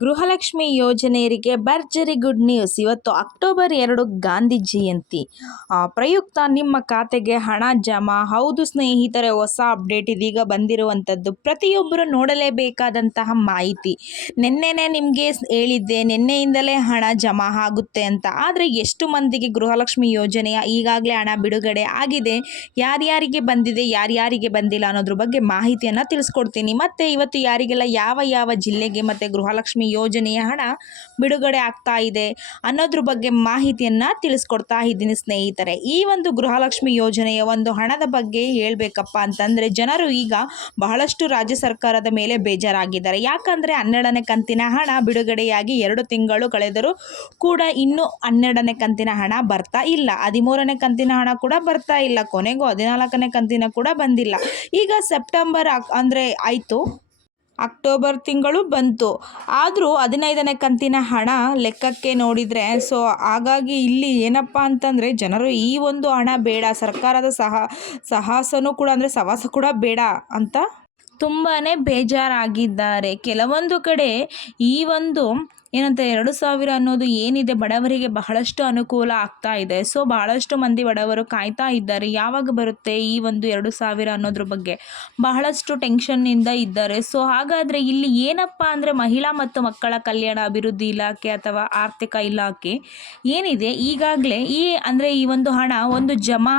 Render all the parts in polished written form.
ಗೃಹಲಕ್ಷ್ಮಿ ಯೋಜನೆಯರಿಗೆ ಭರ್ಜರಿ good news. ಇವತ್ತು October 2 Gandhi Jayanti ಪ್ರಯುಕ್ತ ನಿಮ್ಮ ಖಾತೆಗೆ ಹಣ ಜಮಾ. ಹೌದು ಸ್ನೇಹಿತರೆ, ಹೊಸ ಅಪ್ಡೇಟ್ ಇದೀಗ ಬಂದಿರುವಂಥದ್ದು. ಪ್ರತಿಯೊಬ್ಬರು ನೋಡಲೇಬೇಕಾದಂತಹ ಮಾಹಿತಿ. ನಿನ್ನೆನೇ ನಿಮಗೆ ಹೇಳಿದ್ದೆ, ನಿನ್ನೆಯಿಂದಲೇ ಹಣ ಜಮಾ ಆಗುತ್ತೆ ಅಂತ. ಆದರೆ ಎಷ್ಟು ಮಂದಿಗೆ ಗೃಹಲಕ್ಷ್ಮಿ ಯೋಜನೆಯ ಈಗಾಗಲೇ ಹಣ ಬಿಡುಗಡೆ ಆಗಿದೆ, ಯಾರ್ಯಾರಿಗೆ ಬಂದಿದೆ, ಯಾರ್ಯಾರಿಗೆ ಬಂದಿಲ್ಲ ಅನ್ನೋದ್ರ ಬಗ್ಗೆ ಮಾಹಿತಿಯನ್ನು ತಿಳಿಸ್ಕೊಡ್ತೀನಿ. ಮತ್ತು ಇವತ್ತು ಯಾರಿಗೆಲ್ಲ ಯಾವ ಜಿಲ್ಲೆಗೆ ಮತ್ತು ಗೃಹಲಕ್ಷ್ಮಿ ಯೋಜನೆಯ ಹಣ ಬಿಡುಗಡೆ ಆಗ್ತಾ ಇದೆ ಅನ್ನೋದ್ರ ಬಗ್ಗೆ ಮಾಹಿತಿಯನ್ನು ತಿಳಿಸ್ಕೊಡ್ತಾ ಇದ್ದೀನಿ ಸ್ನೇಹಿತರೆ. ಈ ಒಂದು ಗೃಹಲಕ್ಷ್ಮಿ ಯೋಜನೆಯ ಒಂದು ಹಣದ ಬಗ್ಗೆ ಹೇಳಬೇಕಪ್ಪ ಅಂತಂದರೆ, ಜನರು ಈಗ ಬಹಳಷ್ಟು ರಾಜ್ಯ ಸರ್ಕಾರದ ಮೇಲೆ ಬೇಜಾರಾಗಿದ್ದಾರೆ. ಯಾಕಂದರೆ 12ನೇ ಕಂತಿನ ಹಣ ಬಿಡುಗಡೆಯಾಗಿ 2 ತಿಂಗಳು ಕಳೆದರೂ ಕೂಡ ಇನ್ನೂ 12ನೇ ಕಂತಿನ ಹಣ ಬರ್ತಾ ಇಲ್ಲ. 13ನೇ ಕಂತಿನ ಹಣ ಕೂಡ ಬರ್ತಾ ಇಲ್ಲ. ಕೊನೆಗೂ 14ನೇ ಕಂತಿನ ಕೂಡ ಬಂದಿಲ್ಲ. ಈಗ ಸೆಪ್ಟೆಂಬರ್ ಅಂದರೆ ಆಯಿತು, ಅಕ್ಟೋಬರ್ ತಿಂಗಳು ಬಂತು, ಆದರೂ 15ನೇ ಕಂತಿನ ಹಣ ಲೆಕ್ಕಕ್ಕೆ ನೋಡಿದರೆ ಹಾಗಾಗಿ ಇಲ್ಲಿ ಏನಪ್ಪ ಅಂತಂದರೆ, ಜನರು ಈ ಒಂದು ಹಣ ಬೇಡ, ಸರ್ಕಾರದ ಸಾಹಸನೂ ಕೂಡ ಅಂದರೆ ಸವಾಸ ಕೂಡ ಬೇಡ ಅಂತ ತುಂಬಾ ಬೇಜಾರಾಗಿದ್ದಾರೆ. ಕೆಲವೊಂದು ಕಡೆ ಈ ಒಂದು ಏನಂತ 2,000 ಅನ್ನೋದು ಏನಿದೆ ಬಡವರಿಗೆ ಬಹಳಷ್ಟು ಅನುಕೂಲ ಆಗ್ತಾ ಇದೆ. ಬಹಳಷ್ಟು ಮಂದಿ ಬಡವರು ಕಾಯ್ತಾ ಇದ್ದಾರೆ, ಯಾವಾಗ ಬರುತ್ತೆ ಈ ಒಂದು 2,000 ಅನ್ನೋದ್ರ ಬಗ್ಗೆ ಬಹಳಷ್ಟು ಟೆನ್ಷನ್ನಿಂದ ಇದ್ದಾರೆ. ಹಾಗಾದರೆ ಇಲ್ಲಿ ಏನಪ್ಪ ಅಂದರೆ, ಮಹಿಳಾ ಮತ್ತು ಮಕ್ಕಳ ಕಲ್ಯಾಣ ಅಭಿವೃದ್ಧಿ ಇಲಾಖೆ ಅಥವಾ ಆರ್ಥಿಕ ಇಲಾಖೆ ಏನಿದೆ ಈಗಾಗಲೇ ಈ ಒಂದು ಹಣ ಒಂದು ಜಮಾ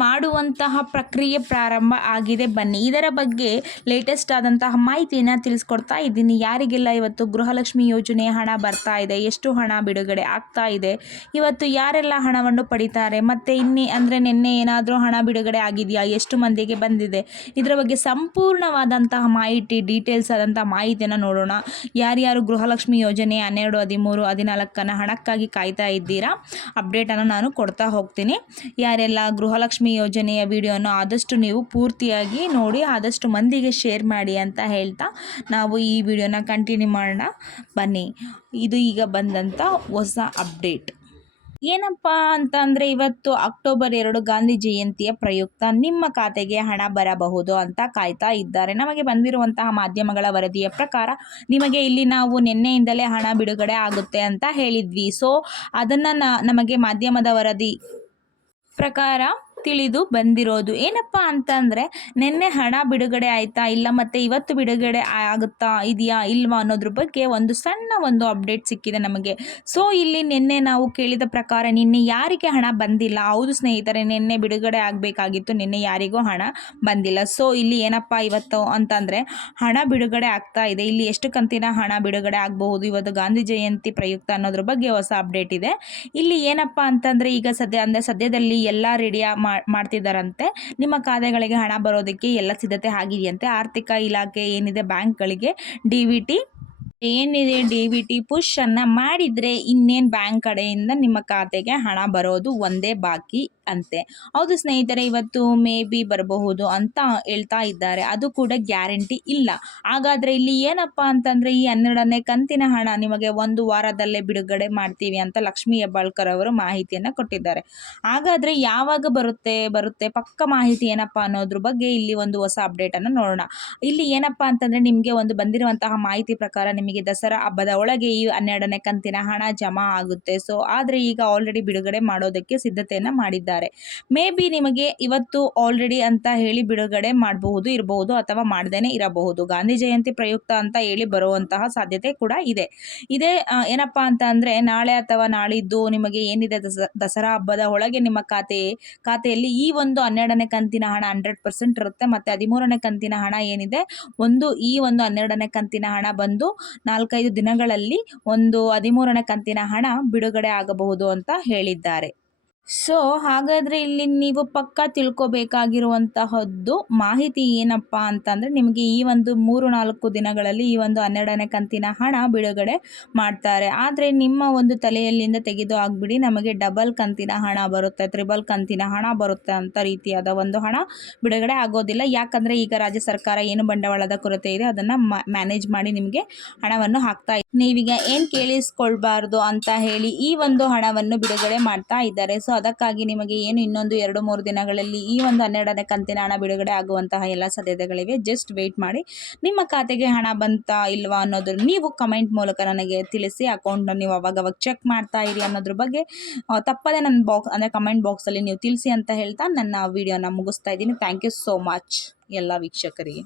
ಮಾಡುವಂತಹ ಪ್ರಕ್ರಿಯೆ ಪ್ರಾರಂಭ ಆಗಿದೆ. ಬನ್ನಿ ಇದರ ಬಗ್ಗೆ ಲೇಟೆಸ್ಟ್ ಆದಂತಹ ಮಾಹಿತಿಯನ್ನು ತಿಳಿಸ್ಕೊಡ್ತಾ ಇದ್ದೀನಿ. ಯಾರಿಗೆಲ್ಲ ಇವತ್ತು ಗೃಹಲಕ್ಷ್ಮಿ ಯೋಜನೆಯ ಹಣ ಬರ್ತಾ ಇದೆ, ಎಷ್ಟು ಹಣ ಬಿಡುಗಡೆ ಆಗ್ತಾ ಇದೆ, ಇವತ್ತು ಯಾರೆಲ್ಲ ಹಣವನ್ನು ಪಡಿತಾರೆ, ಮತ್ತು ನಿನ್ನೆ ಏನಾದರೂ ಹಣ ಬಿಡುಗಡೆ ಆಗಿದೆಯಾ, ಎಷ್ಟು ಮಂದಿಗೆ ಬಂದಿದೆ, ಇದರ ಬಗ್ಗೆ ಸಂಪೂರ್ಣವಾದಂತಹ ಮಾಹಿತಿ, ಡೀಟೇಲ್ಸ್ ಆದಂತಹ ಮಾಹಿತಿಯನ್ನು ನೋಡೋಣ. ಯಾರ್ಯಾರು ಗೃಹಲಕ್ಷ್ಮಿ ಯೋಜನೆ 12, 13, 14 ಹಣಕ್ಕಾಗಿ ಕಾಯ್ತಾ ಇದ್ದೀರಾ, ಅಪ್ಡೇಟನ್ನು ನಾನು ಕೊಡ್ತಾ ಹೋಗ್ತೀನಿ. ಯಾರೆಲ್ಲ ಗೃಹಲಕ್ಷ್ಮಿ ಯೋಜನೆಯ ವಿಡಿಯೋನ ಆದಷ್ಟು ನೀವು ಪೂರ್ತಿಯಾಗಿ ನೋಡಿ, ಆದಷ್ಟು ಮಂದಿಗೆ ಶೇರ್ ಮಾಡಿ ಅಂತ ಹೇಳ್ತಾ ನಾವು ಈ ವಿಡಿಯೋನ ಕಂಟಿನ್ಯೂ ಮಾಡೋಣ. ಬನ್ನಿ, ಇದು ಈಗ ಬಂದಂಥ ಹೊಸ ಅಪ್ಡೇಟ್ ಏನಪ್ಪ ಅಂತ ಅಂದರೆ, ಇವತ್ತು ಅಕ್ಟೋಬರ್ 2 ಗಾಂಧಿ ಜಯಂತಿಯ ಪ್ರಯುಕ್ತ ನಿಮ್ಮ ಖಾತೆಗೆ ಹಣ ಬರಬಹುದು ಅಂತ ಕಾಯ್ತಾ ಇದ್ದಾರೆ. ನಮಗೆ ಬಂದಿರುವಂತಹ ಮಾಧ್ಯಮಗಳ ವರದಿಯ ಪ್ರಕಾರ ನಿಮಗೆ ಇಲ್ಲಿ ನಾವು ನಿನ್ನೆಯಿಂದಲೇ ಹಣ ಬಿಡುಗಡೆ ಆಗುತ್ತೆ ಅಂತ ಹೇಳಿದ್ವಿ. ಅದನ್ನು ನಮಗೆ ಮಾಧ್ಯಮದ ವರದಿ ಪ್ರಕಾರ ತಿಳಿದು ಬಂದಿರೋದು. ಏನಪ್ಪ ಅಂತಂದರೆ, ನಿನ್ನೆ ಹಣ ಬಿಡುಗಡೆ ಆಯಿತಾ ಇಲ್ಲ, ಮತ್ತು ಇವತ್ತು ಬಿಡುಗಡೆ ಆಗುತ್ತಾ ಇದೆಯಾ ಇಲ್ವಾ ಅನ್ನೋದ್ರ ಬಗ್ಗೆ ಒಂದು ಸಣ್ಣ ಅಪ್ಡೇಟ್ ಸಿಕ್ಕಿದೆ ನಮಗೆ. ಇಲ್ಲಿ ನಿನ್ನೆ ನಾವು ಕೇಳಿದ ಪ್ರಕಾರ ನಿನ್ನೆ ಯಾರಿಗೆ ಹಣ ಬಂದಿಲ್ಲ, ಹೌದು ಸ್ನೇಹಿತರೆ, ನಿನ್ನೆ ಬಿಡುಗಡೆ ಆಗಬೇಕಾಗಿತ್ತು, ನಿನ್ನೆ ಯಾರಿಗೂ ಹಣ ಬಂದಿಲ್ಲ. ಇಲ್ಲಿ ಏನಪ್ಪ ಇವತ್ತು ಅಂತಂದರೆ ಹಣ ಬಿಡುಗಡೆ ಆಗ್ತಾ ಇದೆ. ಇಲ್ಲಿ ಎಷ್ಟು ಕಂತಿನ ಹಣ ಬಿಡುಗಡೆ ಆಗಬಹುದು ಇವತ್ತು ಗಾಂಧಿ ಜಯಂತಿ ಪ್ರಯುಕ್ತ ಅನ್ನೋದ್ರ ಬಗ್ಗೆ ಹೊಸ ಅಪ್ಡೇಟ್ ಇದೆ. ಇಲ್ಲಿ ಏನಪ್ಪ ಅಂತಂದರೆ, ಈಗ ಸದ್ಯದಲ್ಲಿ ಎಲ್ಲ ರೆಡಿ ಮಾಡ್ತಿದ್ದಾರಂತೆ. ನಿಮ್ಮ ಖಾತೆಗಳಿಗೆ ಹಣ ಬರೋದಕ್ಕೆ ಎಲ್ಲ ಸಿದ್ಧತೆ ಆಗಿದೆಯಂತೆ. ಆರ್ಥಿಕ ಇಲಾಖೆ ಏನಿದೆ ಬ್ಯಾಂಕ್ಗಳಿಗೆ ಡಿ.ಬಿ.ಟಿ ಪುಷ್ ಅನ್ನು ಮಾಡಿದರೆ ಇನ್ನೇನು ಬ್ಯಾಂಕ್ ಕಡೆಯಿಂದ ನಿಮ್ಮ ಖಾತೆಗೆ ಹಣ ಬರೋದು ಒಂದೇ ಬಾಕಿ ಅಂತೆ. ಹೌದು ಸ್ನೇಹಿತರೆ, ಇವತ್ತು ಮೇ ಬಿ ಬರಬಹುದು ಅಂತ ಹೇಳ್ತಾ ಇದ್ದಾರೆ, ಅದು ಕೂಡ ಗ್ಯಾರಂಟಿ ಇಲ್ಲ. ಹಾಗಾದರೆ ಇಲ್ಲಿ ಏನಪ್ಪ ಅಂತಂದರೆ, ಈ 12ನೇ ಕಂತಿನ ಹಣ ನಿಮಗೆ 1 ವಾರದಲ್ಲೇ ಬಿಡುಗಡೆ ಮಾಡ್ತೀವಿ ಅಂತ ಲಕ್ಷ್ಮೀ ಹೆಬ್ಬಾಳ್ಕರ್ ಅವರು ಮಾಹಿತಿಯನ್ನು ಕೊಟ್ಟಿದ್ದಾರೆ. ಹಾಗಾದರೆ ಯಾವಾಗ ಬರುತ್ತೆ ಪಕ್ಕ ಮಾಹಿತಿ ಏನಪ್ಪ ಅನ್ನೋದ್ರ ಬಗ್ಗೆ ಇಲ್ಲಿ ಒಂದು ಹೊಸ ಅಪ್ಡೇಟನ್ನು ನೋಡೋಣ. ಇಲ್ಲಿ ಏನಪ್ಪ ಅಂತಂದರೆ, ನಿಮಗೆ ಒಂದು ಬಂದಿರುವಂತಹ ಮಾಹಿತಿ ಪ್ರಕಾರ ನಿಮಗೆ ದಸರಾ ಹಬ್ಬದ ಒಳಗೆ ಈ 12ನೇ ಕಂತಿನ ಹಣ ಜಮಾ ಆಗುತ್ತೆ. ಆದರೆ ಈಗ ಆಲ್ರೆಡಿ ಬಿಡುಗಡೆ ಮಾಡೋದಕ್ಕೆ ಸಿದ್ಧತೆಯನ್ನು ಮಾಡಿದ್ದಾರೆ. ಮೇ ಬಿ ನಿಮಗೆ ಇವತ್ತು ಆಲ್ರೆಡಿ ಅಂತ ಹೇಳಿ ಬಿಡುಗಡೆ ಇರಬಹುದು ಅಥವಾ ಮಾಡದೇನೆ ಇರಬಹುದು. ಗಾಂಧಿ ಜಯಂತಿ ಪ್ರಯುಕ್ತ ಅಂತ ಹೇಳಿ ಬರುವಂತಹ ಸಾಧ್ಯತೆ ಕೂಡ ಇದೆ. ಏನಪ್ಪಾ ಅಂತ ಅಂದ್ರೆ, ನಾಳೆ ಅಥವಾ ನಾಳಿದ್ದು ನಿಮಗೆ ಏನಿದೆ ದಸರಾ ಹಬ್ಬದ ಒಳಗೆ ನಿಮ್ಮ ಖಾತೆಯಲ್ಲಿ ಈ ಒಂದು 12ನೇ ಕಂತಿನ ಹಣ 100% ಇರುತ್ತೆ. ಮತ್ತೆ 13ನೇ ಕಂತಿನ ಹಣ ಏನಿದೆ ಈ ಒಂದು 12ನೇ ಕಂತಿನ ಹಣ ಬಂದು 4-5 ದಿನಗಳಲ್ಲಿ 13ನೇ ಕಂತಿನ ಹಣ ಬಿಡುಗಡೆ ಆಗಬಹುದು ಅಂತ ಹೇಳಿದ್ದಾರೆ. ಹಾಗಾದರೆ ಇಲ್ಲಿ ನೀವು ಪಕ್ಕ ತಿಳ್ಕೊಬೇಕಾಗಿರುವಂತಹದ್ದು ಮಾಹಿತಿ ಏನಪ್ಪ ಅಂತಂದರೆ, ನಿಮಗೆ ಈ ಒಂದು 3-4 ದಿನಗಳಲ್ಲಿ ಈ ಒಂದು 12ನೇ ಕಂತಿನ ಹಣ ಬಿಡುಗಡೆ ಮಾಡ್ತಾರೆ. ಆದರೆ ನಿಮ್ಮ ಒಂದು ತಲೆಯಲ್ಲಿಂದ ತೆಗೆದು ಹಾಕ್ಬಿಡಿ, ನಮಗೆ ಡಬಲ್ ಕಂತಿನ ಹಣ ಬರುತ್ತೆ, ತ್ರಿಬಲ್ ಕಂತಿನ ಹಣ ಬರುತ್ತೆ ಅಂತ ರೀತಿಯಾದ ಒಂದು ಹಣ ಬಿಡುಗಡೆ ಆಗೋದಿಲ್ಲ. ಯಾಕಂದರೆ ಈಗ ರಾಜ್ಯ ಸರ್ಕಾರ ಏನು ಬಂಡವಾಳದ ಕೊರತೆ ಇದೆ ಅದನ್ನು ಮ್ಯಾನೇಜ್ ಮಾಡಿ ನಿಮಗೆ ಹಣವನ್ನು ಹಾಕ್ತಾ ಇದೆ. ನೀವೀಗ ಏನು ಕೇಳಿಸ್ಕೊಳ್ಬಾರ್ದು ಅಂತ ಹೇಳಿ ಈ ಒಂದು ಹಣವನ್ನು ಬಿಡುಗಡೆ ಮಾಡ್ತಾ ಇದ್ದಾರೆ. ಅದಕ್ಕಾಗಿ ನಿಮಗೆ ಏನು ಇನ್ನೊಂದು 2-3 ದಿನಗಳಲ್ಲಿ ಈ ಒಂದು 12ನೇ ಕಂತಿನ ಹಣ ಬಿಡುಗಡೆ ಆಗುವಂತಹ ಎಲ್ಲ ಸಾಧ್ಯತೆಗಳಿವೆ. ಜಸ್ಟ್ ವೆಯ್ಟ್ ಮಾಡಿ. ನಿಮ್ಮ ಖಾತೆಗೆ ಹಣ ಬಂತಾ ಇಲ್ವಾ ಅನ್ನೋದು ನೀವು ಕಮೆಂಟ್ ಮೂಲಕ ನನಗೆ ತಿಳಿಸಿ. ಅಕೌಂಟ್ನ ನೀವು ಅವಾಗವಾಗ ಚೆಕ್ ಮಾಡ್ತಾ ಇರಿ ಅನ್ನೋದ್ರ ಬಗ್ಗೆ ತಪ್ಪದೆ ನನ್ನ ಕಮೆಂಟ್ ಬಾಕ್ಸಲ್ಲಿ ನೀವು ತಿಳಿಸಿ ಅಂತ ಹೇಳ್ತಾ ನನ್ನ ವಿಡಿಯೋನ ಮುಗಿಸ್ತಾ ಇದ್ದೀನಿ. ಥ್ಯಾಂಕ್ ಯು ಸೋ ಮಚ್ ಎಲ್ಲ ವೀಕ್ಷಕರಿಗೆ.